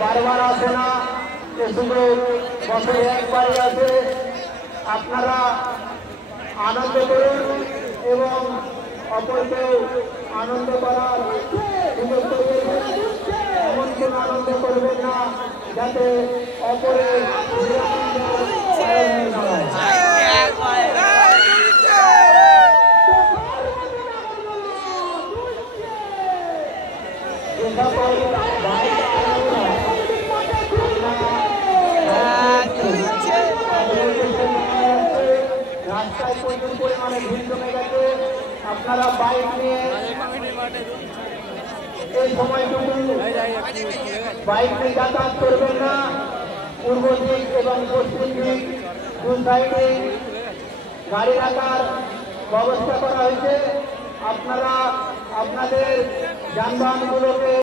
বারবার আসে না, বছরে একবারই আসে। আপনারা আনন্দ করুন এবং অপরকেও আনন্দ করার সুযোগ করবেন। এমন কোন আনন্দ করবেন না যাতে অপরের রাস্তায় প্রচুর পরিমাণে ভিড় জমে গেছে। আপনারা বাইক নিয়ে এই সময়টুকু বাইক নিয়ে যাতায়াত করবেন না। পূর্ব দিক এবং পশ্চিম দিক দু সাইডে গাড়ি রাখার ব্যবস্থা করা হয়েছে। আপনারা আপনাদের যানবাহনগুলোকে